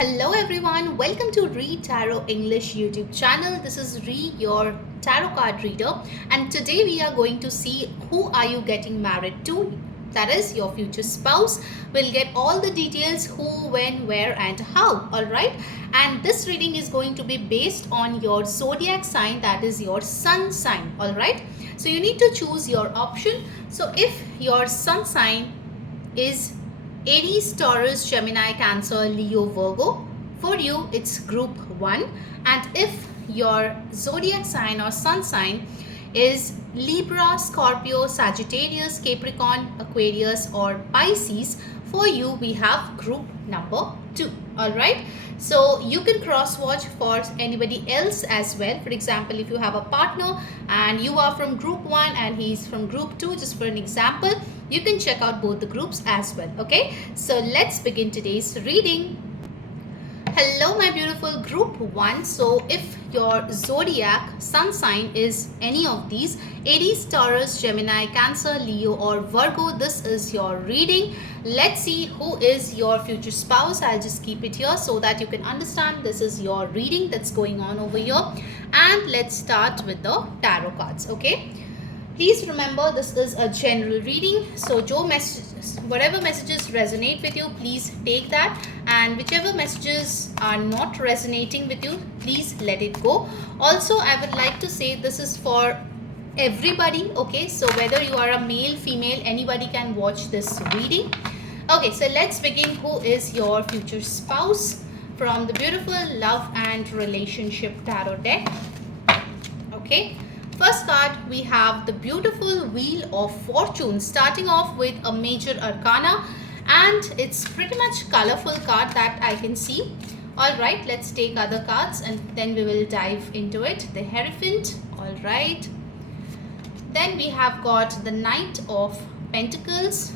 Hello everyone, welcome to Read Tarot English YouTube channel. This is Ree, your tarot card reader, and today we are going to see who are you getting married to. That is your future spouse. We'll get all the details, who, when, where and how. Alright, and this reading is going to be based on your zodiac sign, that is your sun sign. Alright, so you need to choose your option. So if your sun sign is Aries, Taurus, Gemini, Cancer, Leo, Virgo, for you it's group 1. And if your zodiac sign or sun sign is Libra, Scorpio, Sagittarius, Capricorn, Aquarius or Pisces, for you we have group number 2. Alright, so you can cross watch for anybody else as well. For example, if you have a partner and you are from group 1 and he's from group 2, just for an example, you can check out both the groups as well. Okay, so let's begin today's reading. Hello my beautiful group 1. So if your zodiac sun sign is any of these, Aries, Taurus, Gemini, Cancer, Leo or Virgo, this is your reading. Let's see who is your future spouse. I'll just keep it here so that you can understand this is your reading that's going on over here. And let's start with the tarot cards. Okay, please remember this is a general reading, so whatever messages resonate with you, please take that, and whichever messages are not resonating with you, please let it go. Also, I would like to say this is for everybody. Okay, so whether you are a male, female, anybody can watch this reading. Okay, so let's begin. Who is your future spouse from the beautiful love and relationship tarot deck? Okay, first card we have the beautiful Wheel of Fortune, starting off with a major arcana, and it's pretty much colorful card that I can see. Alright, let's take other cards and then we will dive into it. The Hierophant. Alright, then we have got the Knight of Pentacles.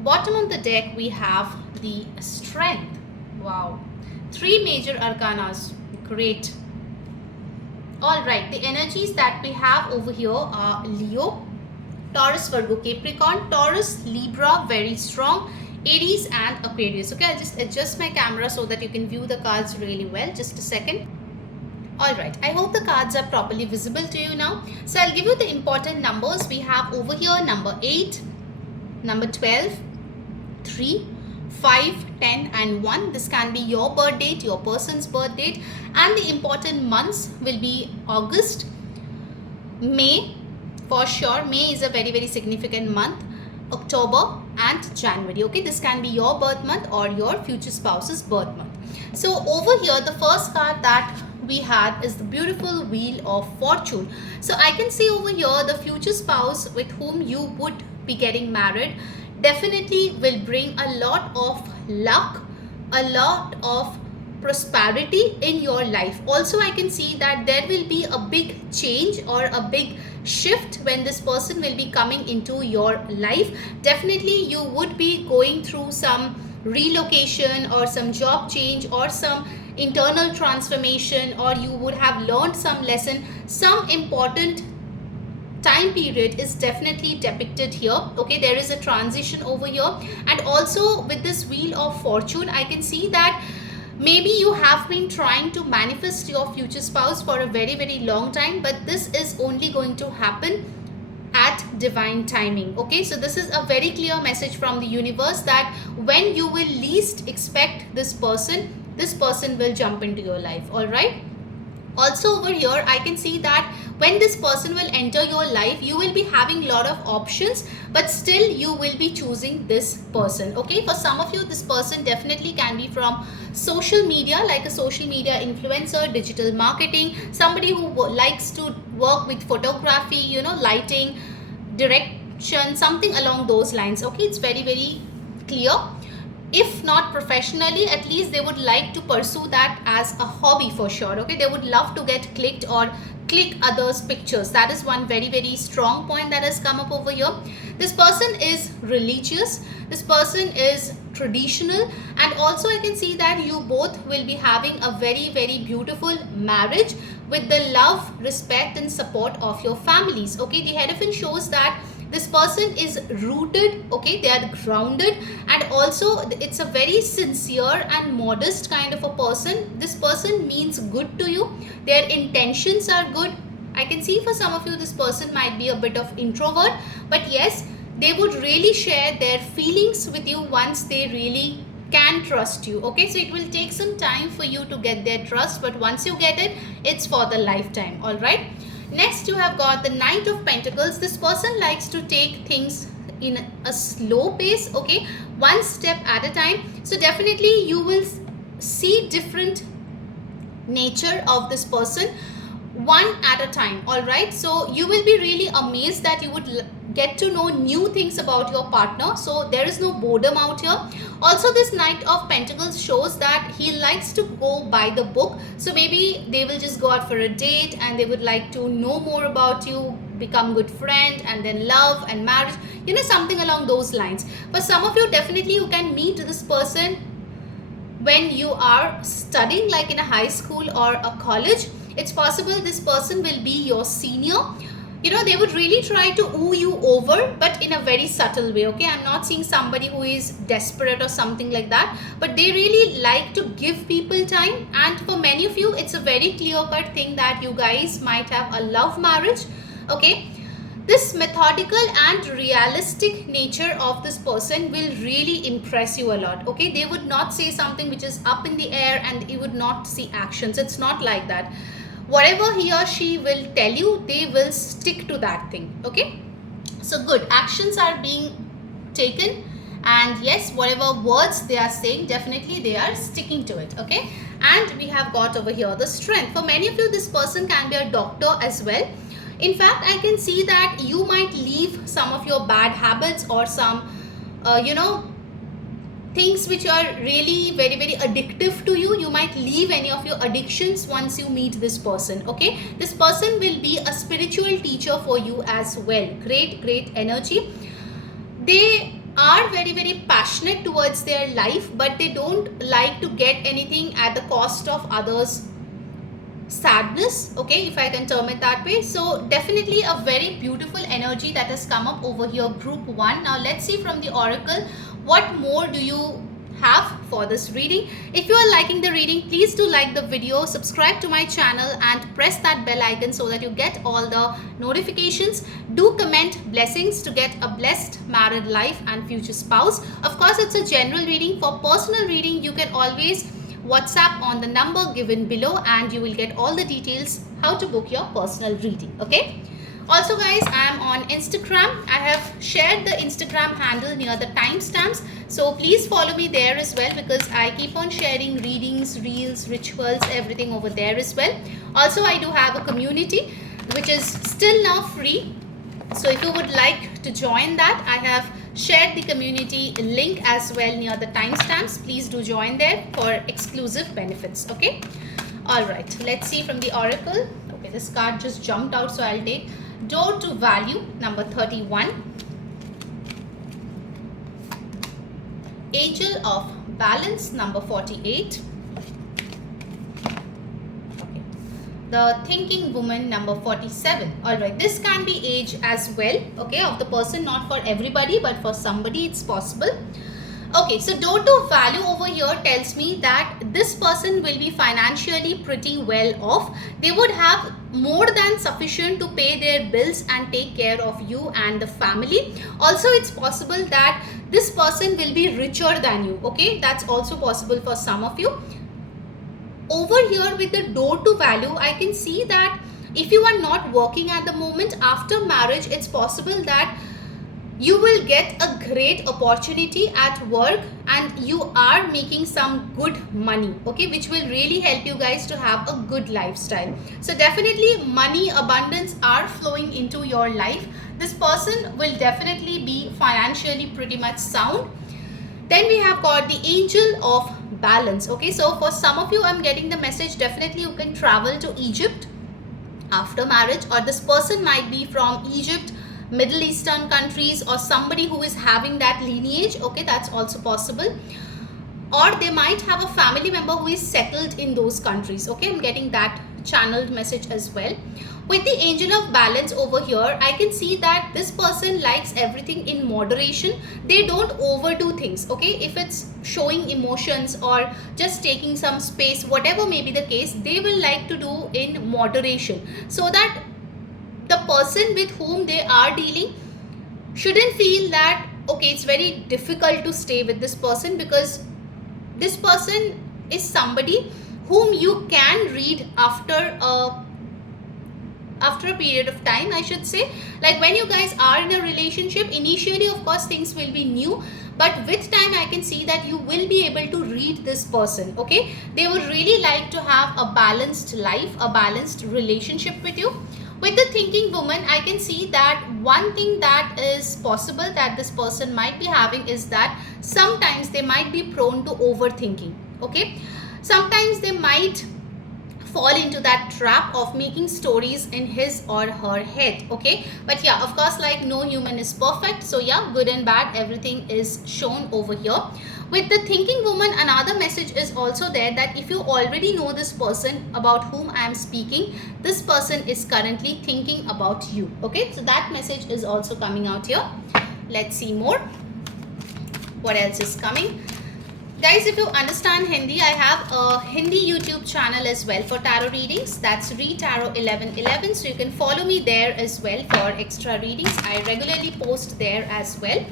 Bottom of the deck we have the Strength. Wow, 3 major arcanas. Great. Alright, the energies that we have over here are Leo, Taurus, Virgo, Capricorn, Taurus, Libra, very strong, Aries and Aquarius. Okay, I'll just adjust my camera so that you can view the cards really well. Just a second. Alright, I hope the cards are properly visible to you now. So I'll give you the important numbers. We have over here number 8, number 12, 3, 5, 10 and 1. This can be your birth date, your person's birth date, and the important months will be August, May, for sure. May is a very significant month, October and January. Okay, this can be your birth month or your future spouse's birth month. So over here, the first card that we had is the beautiful Wheel of Fortune. So I can see over here the future spouse with whom you would be getting married definitely will bring a lot of luck, a lot of prosperity in your life. Also, I can see that there will be a big change or a big shift when this person will be coming into your life. Definitely you would be going through some relocation or some job change or some internal transformation, or you would have learned some lesson. Some important time period is definitely depicted here. Okay, there is a transition over here, and also with this Wheel of Fortune, I can see that maybe you have been trying to manifest your future spouse for a very long time, but this is only going to happen at divine timing. Okay, so this is a very clear message from the universe that when you will least expect this person will jump into your life. All right, also over here I can see that when this person will enter your life, you will be having a lot of options, but still you will be choosing this person. Okay, for some of you this person definitely can be from social media, like a social media influencer, digital marketing, somebody who likes to work with photography, you know, lighting, direction, something along those lines. Okay, it's very clear. If not professionally, at least they would like to pursue that as a hobby for sure. Okay, they would love to get clicked or click others' pictures. That is one very strong point that has come up over here. This person is religious. This person is traditional, and also I can see that you both will be having a very, very beautiful marriage with the love, respect and support of your families. Okay, the Hierophant shows that this person is rooted, okay, they are grounded, and also it's a very sincere and modest kind of a person. This person means good to you, their intentions are good. I can see for some of you this person might be a bit of introvert, but yes, they would really share their feelings with you once they really can trust you. Okay, so it will take some time for you to get their trust, but once you get it, it's for the lifetime. All right, next you have got the Knight of Pentacles. This person likes to take things in a slow pace, okay, one step at a time. So definitely you will see different nature of this person one at a time. All right, so you will be really amazed that you would get to know new things about your partner. So there is no boredom out here. Also, this Knight of Pentacles shows that he likes to go by the book. So maybe they will just go out for a date and they would like to know more about you, become good friend, and then love and marriage, you know, something along those lines. For some of you, definitely you can meet this person when you are studying, like in a high school or a college. It's possible this person will be your senior. You know, they would really try to woo you over, but in a very subtle way. Okay, I'm not seeing somebody who is desperate or something like that, but they really like to give people time. And for many of you, it's a very clear-cut thing that you guys might have a love marriage. Okay, this methodical and realistic nature of this person will really impress you a lot. Okay, they would not say something which is up in the air and you would not see actions. It's not like that. Whatever he or she will tell you, they will stick to that thing. Okay, so good actions are being taken, and yes, whatever words they are saying, definitely they are sticking to it. Okay, and we have got over here the Strength. For many of you, this person can be a doctor as well. In fact, I can see that you might leave some of your bad habits or some things which are really very, very addictive to you. You might leave any of your addictions once you meet this person. Okay, this person will be a spiritual teacher for you as well. Great energy. They are very, very passionate towards their life, but they don't like to get anything at the cost of others' sadness. Okay, if I can term it that way. So definitely a very beautiful energy that has come up over here, group 1. Now let's see from the oracle, what more do you have for this reading? If you are liking the reading, please do like the video, subscribe to my channel and press that bell icon so that you get all the notifications. Do comment blessings to get a blessed married life and future spouse. Of course, it's a general reading. For personal reading, you can always WhatsApp on the number given below and you will get all the details how to book your personal reading. Okay, also guys, I am on Instagram. I have shared the Instagram handle near the timestamps, so please follow me there as well, because I keep on sharing readings, reels, rituals, everything over there as well. Also, I do have a community which is still now free, so if you would like to join that, I have shared the community link as well near the timestamps. Please do join there for exclusive benefits. Okay, all right, let's see from the oracle. Okay, this card just jumped out, so I'll take Door to Value number 31, Angel of Balance number 48, the Thinking Woman number 47. All right, this can be age as well, okay, of the person, not for everybody, but for somebody it's possible. Okay, so Door to Value over here tells me that this person will be financially pretty well off. They would have more than sufficient to pay their bills and take care of you and the family. Also, it's possible that this person will be richer than you. Okay, that's also possible for some of you. Over here with the Door to Value, I can see that if you are not working at the moment, after marriage, it's possible that you will get a great opportunity at work and you are making some good money, okay, which will really help you guys to have a good lifestyle. So definitely money, abundance are flowing into your life. This person will definitely be financially pretty much sound. Then we have got the Angel of Balance. Okay, so for some of you, I'm getting the message, definitely you can travel to Egypt after marriage, or this person might be from Egypt, Middle Eastern countries, or somebody who is having that lineage. Okay, that's also possible. Or they might have a family member who is settled in those countries. Okay, I'm getting that channeled message as well. With the angel of balance over here, I can see that this person likes everything in moderation. They don't overdo things. Okay, if it's showing emotions or just taking some space, whatever may be the case, they will like to do in moderation, so that the person with whom they are dealing shouldn't feel that okay, it's very difficult to stay with this person, because this person is somebody whom you can read after a period of time, I should say. Like when you guys are in a relationship, initially of course things will be new, but with time I can see that you will be able to read this person. Okay, they would really like to have a balanced life, a balanced relationship with you. With the thinking woman, I can see that one thing that is possible that this person might be having is that sometimes they might be prone to overthinking. Okay, sometimes they might fall into that trap of making stories in his or her head. Okay, but yeah, of course, like no human is perfect, so yeah, good and bad, everything is shown over here. With the thinking woman, another message is also there, that if you already know this person about whom I am speaking, this person is currently thinking about you. Okay, so that message is also coming out here. Let's see more. What else is coming? Guys, if you understand Hindi, I have a Hindi YouTube channel as well for tarot readings. That's ReTarot1111. So you can follow me there as well for extra readings. I regularly post there as well.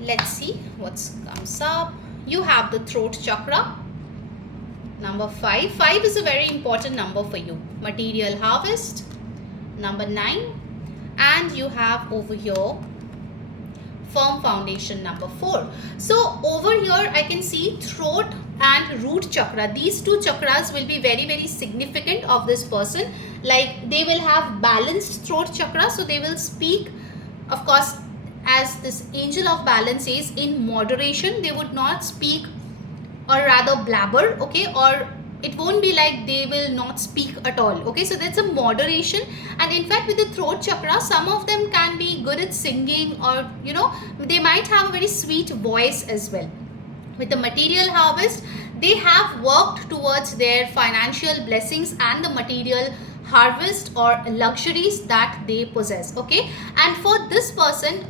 Let's see what comes up. You have the throat chakra. Number 5. 5 is a very important number for you. Material harvest. Number 9. And you have over here firm foundation, number 4. So over here I can see throat and root chakra. These two chakras will be very, very significant of this person. Like they will have balanced throat chakra, so they will speak, of course, as this angel of balance is, in moderation. They would not speak, or rather blabber. Okay, or it won't be like they will not speak at all. Okay, so that's a moderation. And in fact, with the throat chakra, some of them can be good at singing, or you know, they might have a very sweet voice as well. With the material harvest, they have worked towards their financial blessings and the material harvest or luxuries that they possess. Okay, and for this person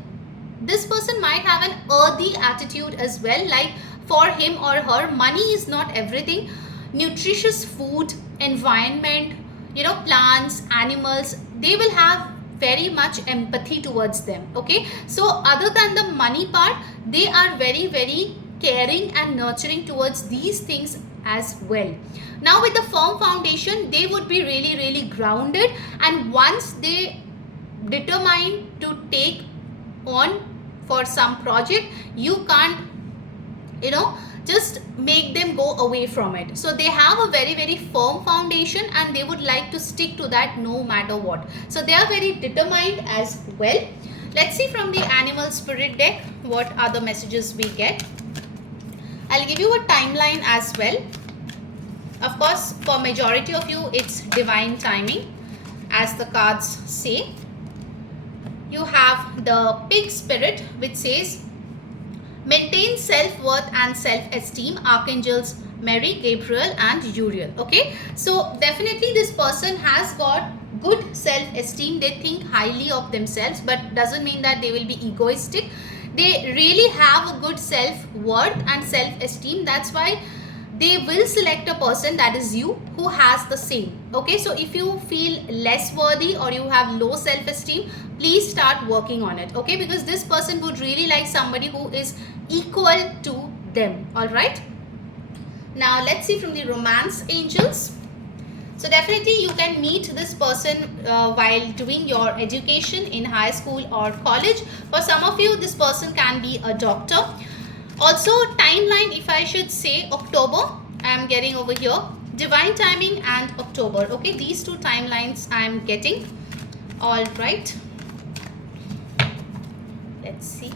might have an earthy attitude as well. Like for him or her, money is not everything. Nutritious food, environment, you know, plants, animals, they will have very much empathy towards them. Okay, so other than the money part, they are very, very caring and nurturing towards these things as well. Now with the firm foundation, they would be really, really grounded, and once they determine to take on for some project, you can't, you know, just make them go away from it. So they have a very, very firm foundation, and they would like to stick to that no matter what. So they are very determined as well. Let's see from the animal spirit deck what other messages we get. I'll give you a timeline as well. Of course, for majority of you, it's divine timing, as the cards say. You have the pig spirit, which says maintain self-worth and self-esteem, archangels Mary, Gabriel and Uriel. Okay, so definitely this person has got good self-esteem. They think highly of themselves, but doesn't mean that they will be egoistic. They really have a good self-worth and self-esteem. That's why they will select a person, that is you, who has the same. Okay, so if you feel less worthy or you have low self-esteem, please start working on it. Okay, because this person would really like somebody who is equal to them. All right, now let's see from the romance angels. So definitely you can meet this person while doing your education in high school or college. For some of you, this person can be a doctor. Also timeline, if I should say, October, I am getting over here, divine timing and October. Okay, these two timelines I am getting. All right, let's see.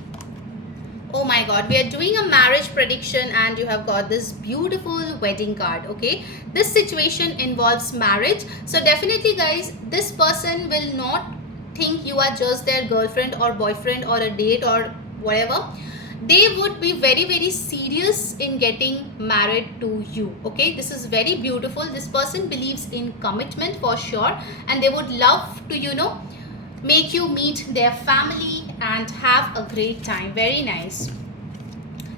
Oh my god, we are doing a marriage prediction and you have got this beautiful wedding card. Okay, this situation involves marriage. So definitely guys, this person will not think you are just their girlfriend or boyfriend or a date or whatever, they would be very very serious in getting married to you. Okay, this is very beautiful. This person believes in commitment for sure, and they would love to, you know, make you meet their family and have a great time. Very nice.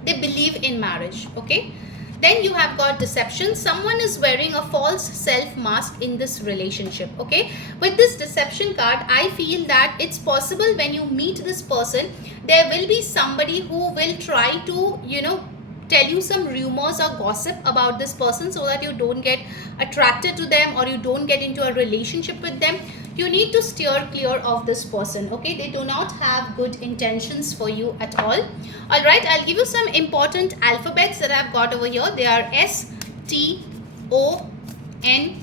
They believe in marriage. Okay, then you have got deception. Someone is wearing a false self mask in this relationship. Okay, with this deception card, I feel that it's possible when you meet this person, there will be somebody who will try to, you know, tell you some rumors or gossip about this person so that you don't get attracted to them or you don't get into a relationship with them. You need to steer clear of this person. Okay, they do not have good intentions for you at all. All right, I'll give you some important alphabets that I've got over here. They are S, T, O, N,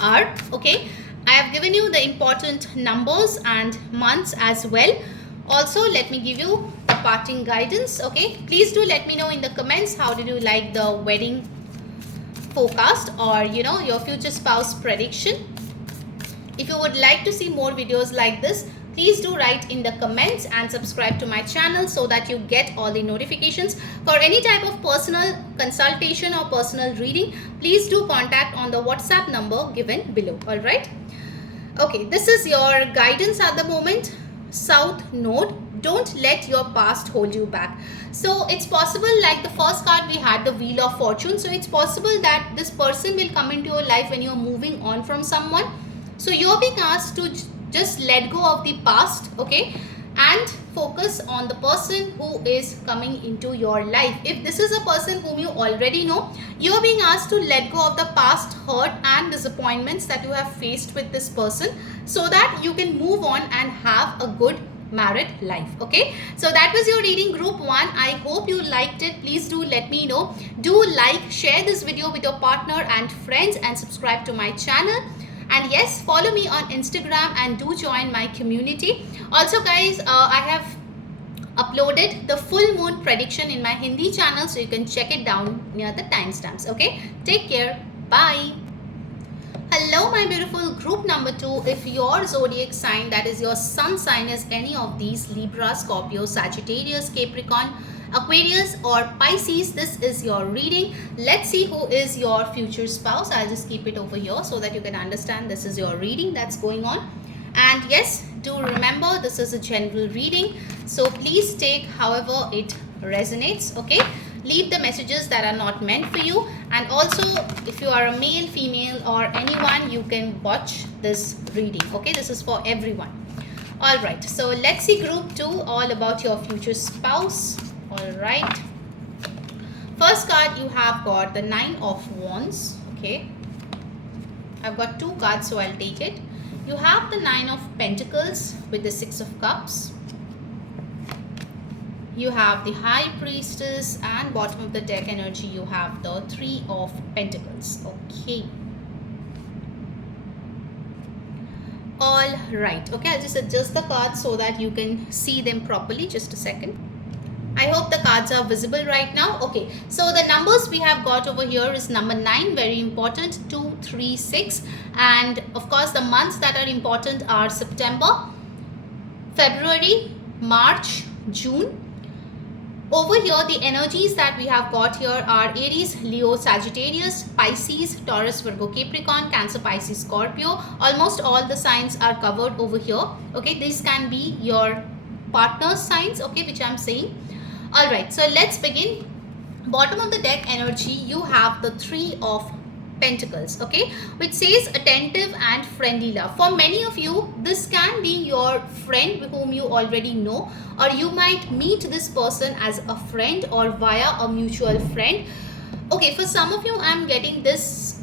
R. Okay, I have given you the important numbers and months as well. Also, let me give you the parting guidance. Okay, please do let me know in the comments how did you like the wedding forecast or, you know, your future spouse prediction. If you would like to see more videos like this, please do write in the comments and subscribe to my channel so that you get all the notifications. For any type of personal consultation or personal reading, please do contact on the WhatsApp number given below. All right. Okay, this is your guidance at the moment. South Node, don't let your past hold you back. So it's possible, like the first card we had, the Wheel of Fortune. So it's possible that this person will come into your life when you're moving on from someone. So you're being asked to just let go of the past, okay, and focus on the person who is coming into your life. If this is a person whom you already know, you're being asked to let go of the past hurt and disappointments that you have faced with this person so that you can move on and have a good married life. Okay, so that was your reading, group 1. I hope you liked it. Please do let me know. Do like, share this video with your partner and friends, and subscribe to my channel. And yes, follow me on Instagram and do join my community. Also guys, I have uploaded the full moon prediction in my Hindi channel, so you can check it down near the timestamps. Okay, take care. Bye. Hello my beautiful group number 2. If your zodiac sign, that is your sun sign, is any of these: Libra, Scorpio, Sagittarius, Capricorn, Aquarius or Pisces, this is your reading. Let's see who is your future spouse. I'll just keep it over here so that you can understand this is your reading that's going on. And yes, do remember this is a general reading, so please take however it resonates. Okay, leave the messages that are not meant for you. And also, if you are a male, female or anyone, you can watch this reading. Okay, this is for everyone. All right, so let's see group 2, all about your future spouse. All right, first card you have got the 9 of Wands. Okay, I've got 2 cards, so I'll take it. You have the 9 of Pentacles with the 6 of Cups. You have the High Priestess, and bottom of the deck energy you have the 3 of Pentacles. Okay, all right. Okay, I'll just adjust the cards so that you can see them properly. Just a second. I hope the cards are visible right now. Okay, so the numbers we have got over here is number 9, very important, 2, 3, 6. And of course, the months that are important are September, February, March, June. Over here, the energies that we have got here are Aries, Leo, Sagittarius, Pisces, Taurus, Virgo, Capricorn, Cancer, Pisces, Scorpio. Almost all the signs are covered over here. Okay, this can be your partner's signs, okay, which I'm saying. All right, so let's begin. Bottom of the deck energy, you have the 3 of Pentacles, okay, which says attentive and friendly love. For many of you, this can be your friend whom you already know, or you might meet this person as a friend or via a mutual friend. Okay, for some of you, I'm getting this,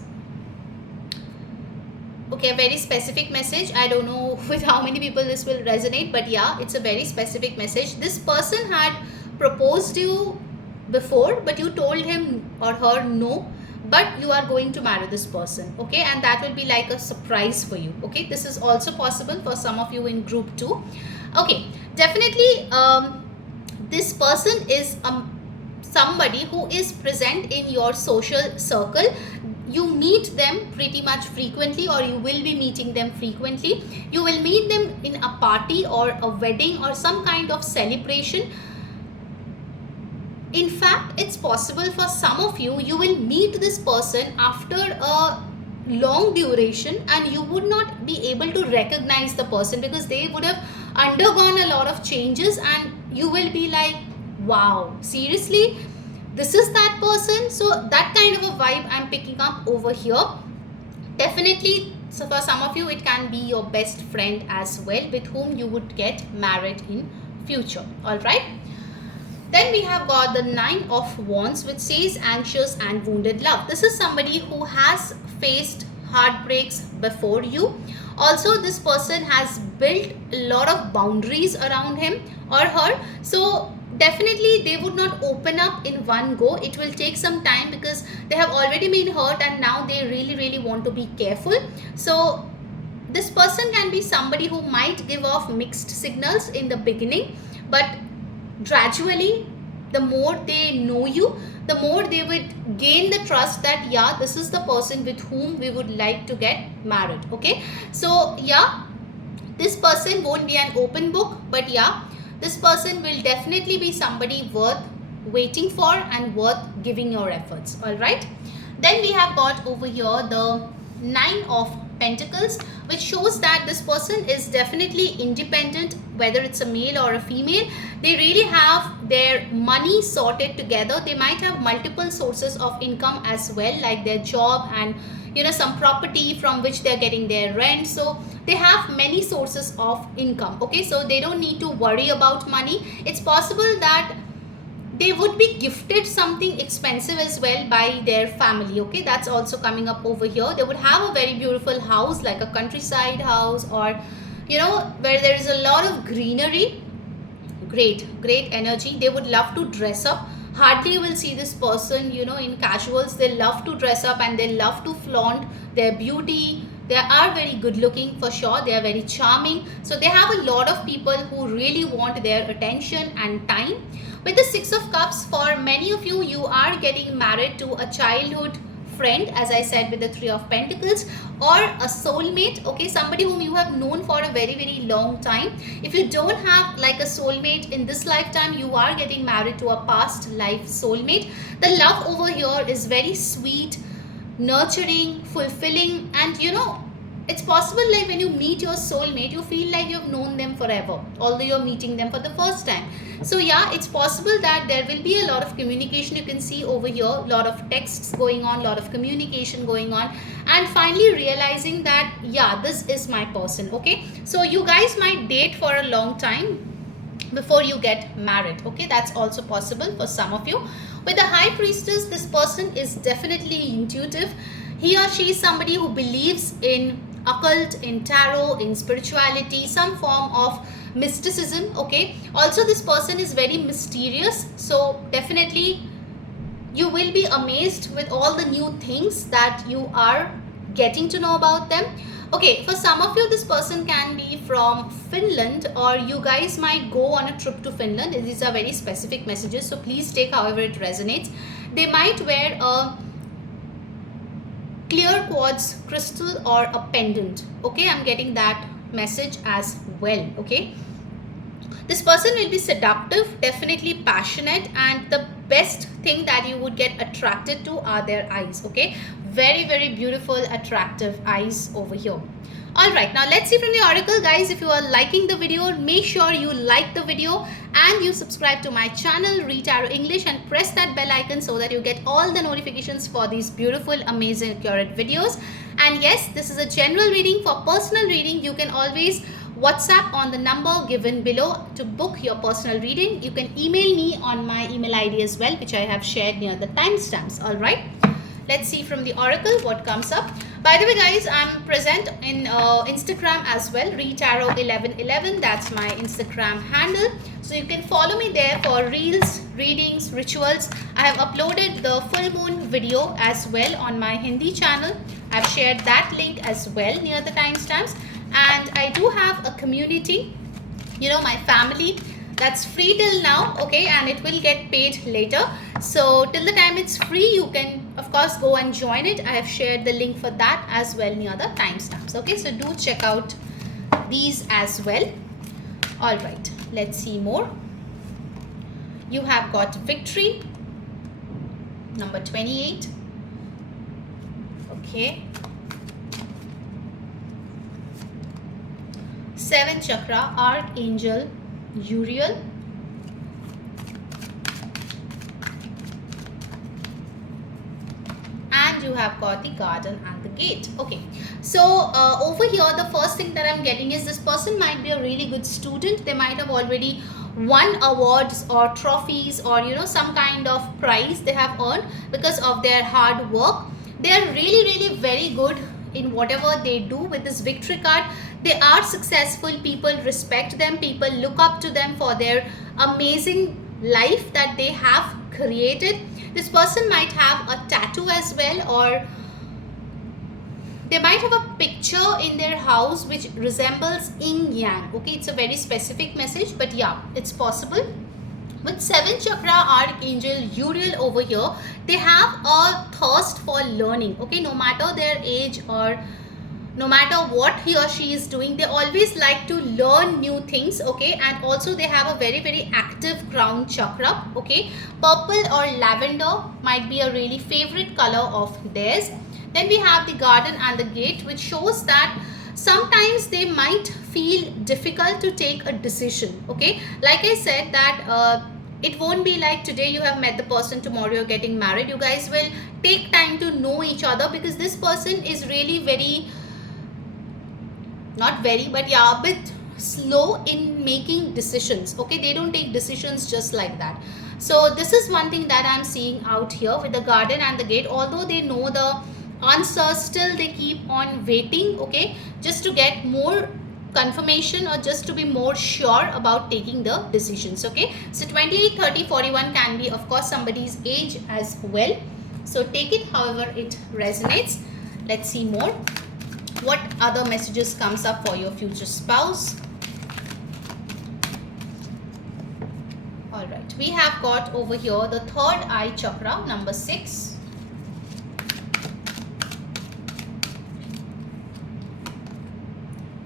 okay, a very specific message. I don't know with how many people this will resonate, but yeah, it's a very specific message. This person had proposed you before, but you told him or her no, but you are going to marry this person. Okay, and that will be like a surprise for you. Okay, this is also possible for some of you in group 2. Okay, definitely this person is somebody who is present in your social circle. you meet them pretty much frequently, or you will be meeting them frequently. You will meet them in a party or a wedding or some kind of celebration. In fact, it's possible for some of you, you will meet this person after a long duration and you would not be able to recognize the person because they would have undergone a lot of changes, and you will be like, wow, seriously, this is that person. So that kind of a vibe I'm picking up over here. Definitely, so for some of you it can be your best friend as well, with whom you would get married in future. All right. Then we have got the 9 of Wands, which says anxious and wounded love. This is somebody who has faced heartbreaks before you. Also, this person has built a lot of boundaries around him or her. So definitely they would not open up in one go. It will take some time because they have already been hurt and now they really want to be careful. So this person can be somebody who might give off mixed signals in the beginning, but gradually, the more they know you, the more they would gain the trust that, yeah, this is the person with whom we would like to get married. Okay, so yeah, this person won't be an open book, but yeah, this person will definitely be somebody worth waiting for and worth giving your efforts. All right. Then we have got over here the 9 of Pentacles, which shows that this person is definitely independent, whether it's a male or a female. They really have their money sorted together. They might have multiple sources of income as well, like their job and some property from which they're getting their rent. So they have many sources of income. Okay, so they don't need to worry about money. It's possible that they would be gifted something expensive as well by their family. Okay, that's also coming up over here. They would have a very beautiful house, like a countryside house, or where there is a lot of greenery. Great energy. They would love to dress up. Hardly you will see this person in casuals. They love to dress up and they love to flaunt their beauty. They are very good looking for sure. They are very charming. So they have a lot of people who really want their attention and time. With the 6 of Cups, for many of you, you are getting married to a childhood friend, as I said with the 3 of Pentacles, or a soulmate. Okay, somebody whom you have known for a very long time. If you don't have like a soulmate in this lifetime, you are getting married to a past life soulmate. The love over here is very sweet, nurturing, fulfilling, and it's possible like when you meet your soulmate, you feel like you've known them forever, although you're meeting them for the first time. So yeah, it's possible that there will be a lot of communication. You can see over here, a lot of texts going on, a lot of communication going on, and finally realizing that, yeah, this is my person. Okay, so you guys might date for a long time before you get married. Okay, that's also possible for some of you. With the High Priestess, this person is definitely intuitive. He or she is somebody who believes in occult, in tarot, in spirituality, some form of mysticism. Okay, also this person is very mysterious, so definitely you will be amazed with all the new things that you are getting to know about them. Okay, for some of you, this person can be from Finland, or you guys might go on a trip to Finland. These are very specific messages, so please take however it resonates. They might wear a clear quartz crystal or a pendant. Okay, I'm getting that message as well. Okay, this person will be seductive, definitely passionate, and the best thing that you would get attracted to are their eyes. Okay, very beautiful, attractive eyes over here. Alright, now let's see from the oracle, guys. If you are liking the video, make sure you like the video and you subscribe to my channel, Read Tarot English, and press that bell icon so that you get all the notifications for these beautiful, amazing, accurate videos. And yes, this is a general reading. For personal reading, you can always WhatsApp on the number given below to book your personal reading. You can email me on my email ID as well, which I have shared near the timestamps. Alright, let's see from the oracle what comes up. By the way, guys, I'm present in Instagram as well, ReadTarot1111. That's my Instagram handle. So you can follow me there for reels, readings, rituals. I have uploaded the full moon video as well on my Hindi channel. I've shared that link as well near the timestamps. And I do have a community, my family, that's free till now. Okay, and it will get paid later. So till the time it's free, you can of course go and join it. I have shared the link for that as well near the timestamps. Okay, so do check out these as well. All right, let's see more. You have got victory, number 28. Okay, 7th chakra, Archangel Uriel. And you have got the garden and the gate. Okay, so over here the first thing that I'm getting is this person might be a really good student. They might have already won awards or trophies or some kind of prize they have earned because of their hard work. They are really very good in whatever they do. With this victory card, they are successful. People respect them. People look up to them for their amazing life that they have created. This person might have a tattoo as well, or they might have a picture in their house which resembles yin yang. Okay, it's a very specific message, but yeah, it's possible. With 7th chakra, Archangel Uriel over here, they have a thirst for learning. Okay, no matter their age or no matter what he or she is doing, they always like to learn new things. Okay, and also they have a very active crown chakra. Okay, purple or lavender might be a really favorite color of theirs. Then we have the garden and the gate, which shows that sometimes they might feel difficult to take a decision. Okay, like I said that it won't be like today you have met the person, tomorrow you're getting married. You guys will take time to know each other, because this person is really a bit slow in making decisions. Okay, they don't take decisions just like that. So this is one thing that I'm seeing out here with the garden and the gate. Although they know the answer, still they keep on waiting, okay, just to get more confirmation or just to be more sure about taking the decisions. Okay, so 28, 30, 41 can be of course somebody's age as well. So take it however it resonates. Let's see more. What other messages comes up for your future spouse? All right, we have got over here the third eye chakra, number 6.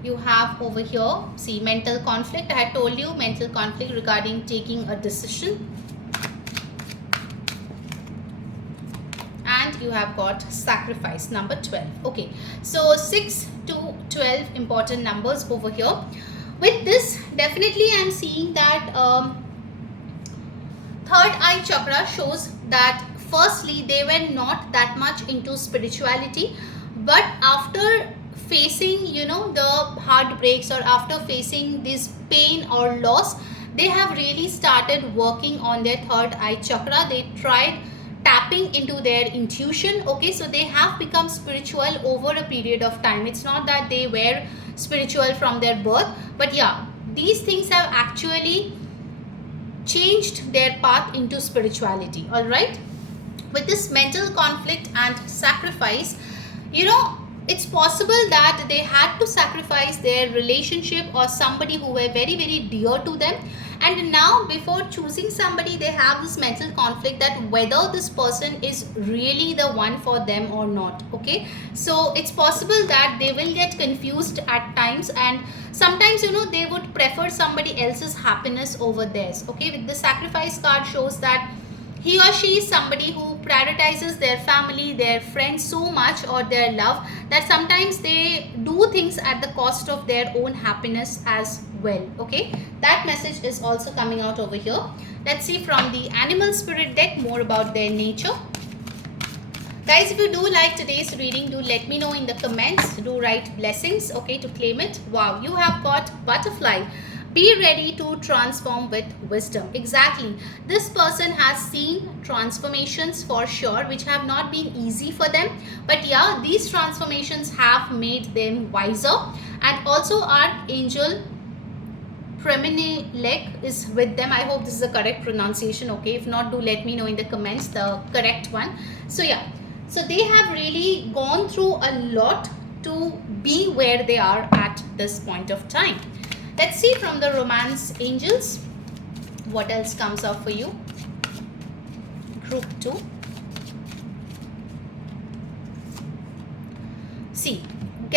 You have over here, see, mental conflict. I had told you, mental conflict regarding taking a decision. And you have got sacrifice, number 12. Okay, so 6 to 12 important numbers over here. With this, definitely I'm seeing that third eye chakra shows that firstly they were not that much into spirituality, but after facing the heartbreaks, or after facing this pain or loss, they have really started working on their third eye chakra. They tried tapping into their intuition. Okay, so they have become spiritual over a period of time. It's not that they were spiritual from their birth, but yeah, these things have actually changed their path into spirituality. All right, with this mental conflict and sacrifice, it's possible that they had to sacrifice their relationship or somebody who were very dear to them, and now before choosing somebody, they have this mental conflict that whether this person is really the one for them or not. Okay, so it's possible that they will get confused at times, and sometimes they would prefer somebody else's happiness over theirs. Okay, with the sacrifice card shows that he or she is somebody who prioritizes their family, their friends so much, or their love, that sometimes they do things at the cost of their own happiness as well. Okay, that message is also coming out over here. Let's see from the animal spirit deck more about their nature. Guys, if you do like today's reading, do let me know in the comments. Do write blessings, okay, to claim it. Wow, you have got butterfly. Be ready to transform with wisdom. Exactly. This person has seen transformations for sure, which have not been easy for them. But yeah, these transformations have made them wiser. And also Archangel Premenelek is with them. I hope this is the correct pronunciation. Okay, if not, do let me know in the comments the correct one. So yeah, so they have really gone through a lot to be where they are at this point of time. Let's see from the romance angels what else comes up for you. Group 2.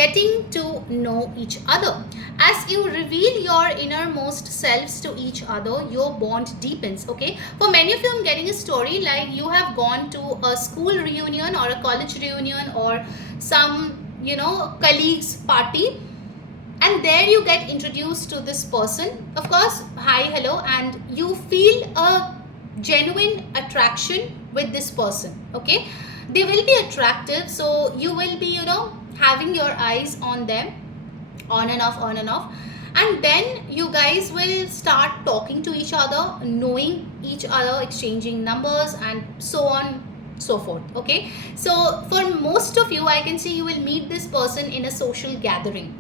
getting to know each other. As you reveal your innermost selves to each other, your bond deepens. Okay, for many of you, I'm getting a story like you have gone to a school reunion or a college reunion or some, colleagues party, and there you get introduced to this person. Of course, hi, hello, and you feel a genuine attraction with this person. Okay, they will be attractive, so you will be, having your eyes on them, on and off, on and off, and then you guys will start talking to each other, knowing each other, exchanging numbers, and so on, so forth. Okay, so for most of you, I can see you will meet this person in a social gathering.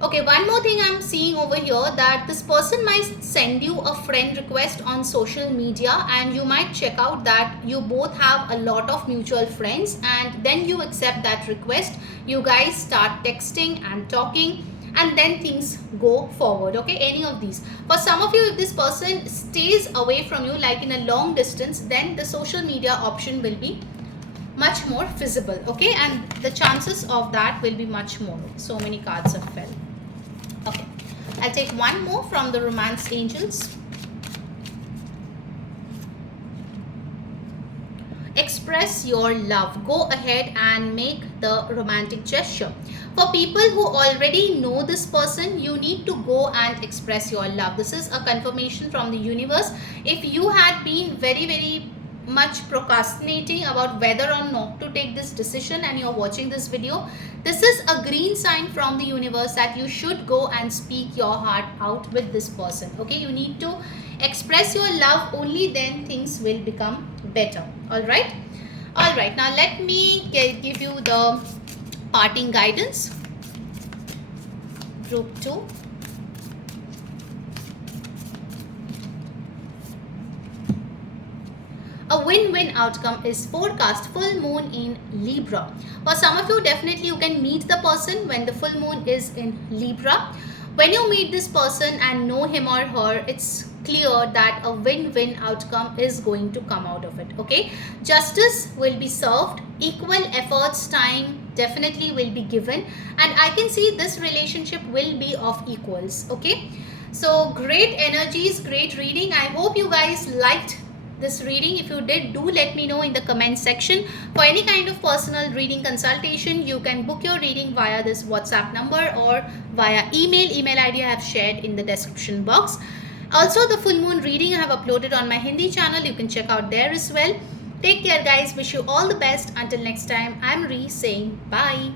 Okay, one more thing I'm seeing over here, that this person might send you a friend request on social media, and you might check out that you both have a lot of mutual friends, and then you accept that request. You guys start texting and talking, and then things go forward. Okay, any of these. For some of you, if this person stays away from you, like in a long distance, then the social media option will be much more visible. Okay, and the chances of that will be much more. So many cards have fell. Okay, I'll take one more from the Romance Angels. Express your love. Go ahead and make the romantic gesture. For people who already know this person, you need to go and express your love. This is a confirmation from the universe. If you had been very much procrastinating about whether or not to take this decision and you're watching this video, this is a green sign from the universe that you should go and speak your heart out with this person. Okay, you need to express your love, only then things will become better. All right, now let me give you the parting guidance. Group 2. A win-win outcome is forecast. Full moon in Libra. For some of you, definitely you can meet the person when the full moon is in Libra. When you meet this person and know him or her, it's clear that a win-win outcome is going to come out of it. Okay, justice will be served, equal efforts, time definitely will be given, and I can see this relationship will be of equals. Okay, so great energies, great reading. I hope you guys liked this reading. If you did, do let me know in the comment section. For any kind of personal reading consultation, you can book your reading via this WhatsApp number or via email ID I have shared in the description box. Also, the full moon reading I have uploaded on my Hindi channel. You can check out there as well. Take care, guys. Wish you all the best. Until next time, I'm Ree saying bye.